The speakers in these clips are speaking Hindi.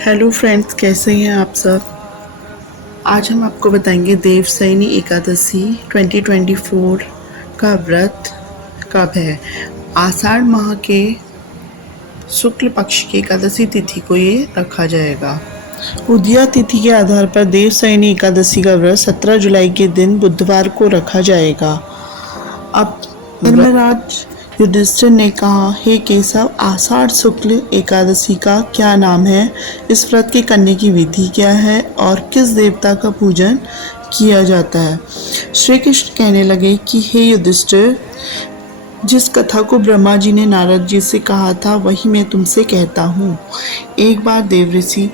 हेलो फ्रेंड्स, कैसे हैं आप सब। आज हम आपको बताएंगे देवशयनी एकादशी 2024 का व्रत कब है। आषाढ़ माह के शुक्ल पक्ष की एकादशी तिथि को ये रखा जाएगा। उदया तिथि के आधार पर देवशयनी एकादशी का व्रत 17 जुलाई के दिन बुधवार को रखा जाएगा। अब धर्मराज युधिष्ठिर ने कहा, हे केशव, आषाढ़ शुक्ल एकादशी का क्या नाम है, इस व्रत के करने की विधि क्या है और किस देवता का पूजन किया जाता है। श्री कृष्ण कहने लगे कि हे युधिष्ठिर, जिस कथा को ब्रह्मा जी ने नारद जी से कहा था वही मैं तुमसे कहता हूँ। एक बार देवऋषि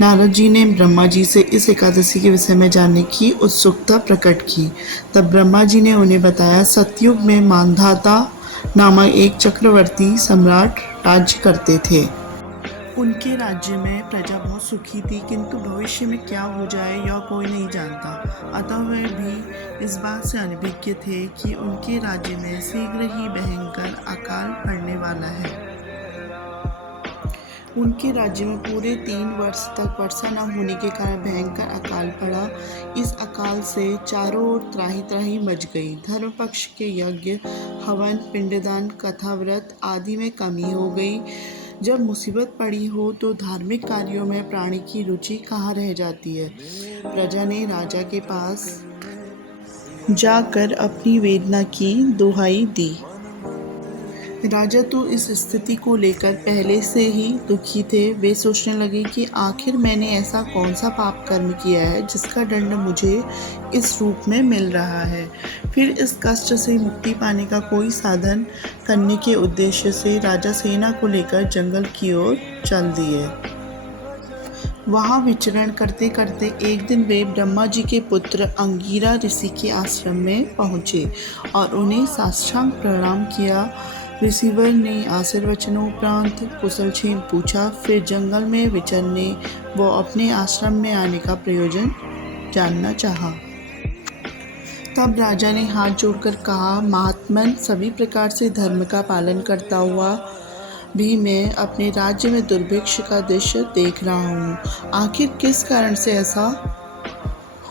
नारद जी ने ब्रह्मा जी से इस एकादशी के विषय में जानने की उत्सुकता प्रकट की। तब ब्रह्मा जी ने उन्हें बताया, सतयुग में मांधाता नामक एक चक्रवर्ती सम्राट राज्य करते थे। उनके राज्य में प्रजा बहुत सुखी थी, किंतु भविष्य में क्या हो जाए यह कोई नहीं जानता। अतः वे भी इस बात से अनभिज्ञ थे कि उनके राज्य में शीघ्र ही भयंकर अकाल पड़ने वाला है। उनके राज्य में पूरे 3 वर्ष तक वर्षा न होने के कारण भयंकर अकाल पड़ा। इस अकाल से चारों ओर त्राही त्राही मच गई। धर्म पक्ष के यज्ञ, हवन, पिंडदान, कथाव्रत आदि में कमी हो गई। जब मुसीबत पड़ी हो तो धार्मिक कार्यों में प्राणी की रुचि कहाँ रह जाती है। प्रजा ने राजा के पास जाकर अपनी वेदना की दुहाई दी। राजा तो इस स्थिति को लेकर पहले से ही दुखी थे। वे सोचने लगे कि आखिर मैंने ऐसा कौन सा पाप कर्म किया है जिसका दंड मुझे इस रूप में मिल रहा है। फिर इस कष्ट से मुक्ति पाने का कोई साधन करने के उद्देश्य से राजा सेना को लेकर जंगल की ओर चल दिए। वहाँ विचरण करते करते एक दिन वे ब्रह्मा जी के पुत्र अंगिरा ऋषि के आश्रम में पहुँचे और उन्हें साष्टांग प्रणाम किया। ऋषिवर ने आशीर्वचनोपरांत कुशलक्षेम पूछा। फिर जंगल में विचरने व अपने आश्रम में आने का प्रयोजन जानना चाहा। तब राजा ने हाथ जोड़कर कहा, महात्मन, सभी प्रकार से धर्म का पालन करता हुआ भी मैं अपने राज्य में दुर्भिक्ष का दृश्य देख रहा हूँ। आखिर किस कारण से ऐसा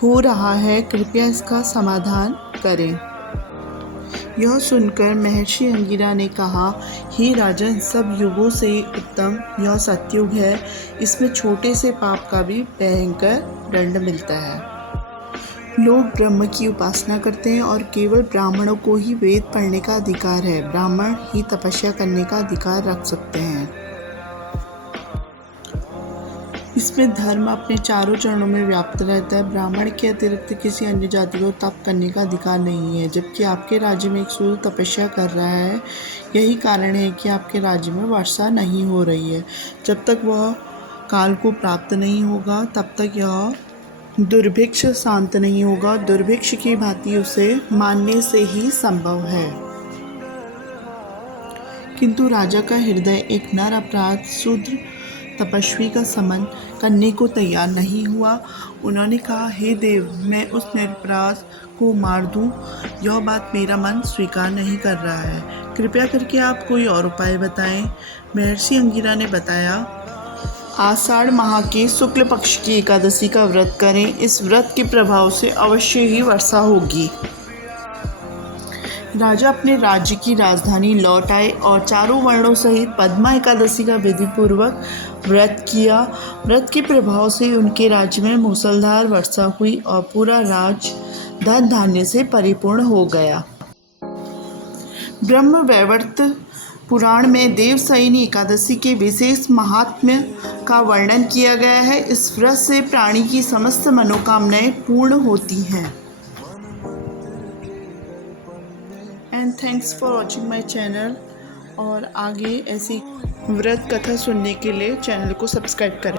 हो रहा है, कृपया इसका समाधान करें। यह सुनकर महर्षि अंगिरा ने कहा, हे राजन, सब युगों से उत्तम यह सतयुग है। इसमें छोटे से पाप का भी भयंकर दंड मिलता है। लोग ब्रह्म की उपासना करते हैं और केवल ब्राह्मणों को ही वेद पढ़ने का अधिकार है। ब्राह्मण ही तपस्या करने का अधिकार रख सकते हैं। इसमें धर्म अपने चारों चरणों में व्याप्त रहता है। ब्राह्मण के अतिरिक्त किसी अन्य जाति को तप करने का अधिकार नहीं है, जबकि आपके राज्य में एक सूर्य तपस्या कर रहा है। यही कारण है कि आपके राज्य में वर्षा नहीं हो रही है। जब तक वह काल को प्राप्त नहीं होगा तब तक यह दुर्भिक्ष शांत नहीं होगा। दुर्भिक्ष की भांति उसे मानने से ही संभव है। किंतु राजा का हृदय एक नर अपराध शूद्र तपस्वी का समन करने को तैयार नहीं हुआ। उन्होंने कहा, हे देव, मैं उस निरपराध को मार दूं, यह बात मेरा मन स्वीकार नहीं कर रहा है। कृपया करके आप कोई और उपाय बताएं। महर्षि अंगिरा ने बताया, आषाढ़ माह के शुक्ल पक्ष की एकादशी का व्रत करें। इस व्रत के प्रभाव से अवश्य ही वर्षा होगी। राजा अपने राज्य की राजधानी लौट आए और चारों वर्णों सहित पद्मा एकादशी का विधिपूर्वक व्रत किया। व्रत के प्रभाव से उनके राज्य में मूसलधार वर्षा हुई और पूरा राज्य धन धान्य से परिपूर्ण हो गया। ब्रह्म वैवर्त पुराण में देवशयनी एकादशी के विशेष महात्म्य का वर्णन किया गया है। इस व्रत से प्राणी की समस्त मनोकामनाएं पूर्ण होती हैं। And thanks for watching my channel. और आगे ऐसी व्रत कथा सुनने के लिए चैनल को सब्सक्राइब करें।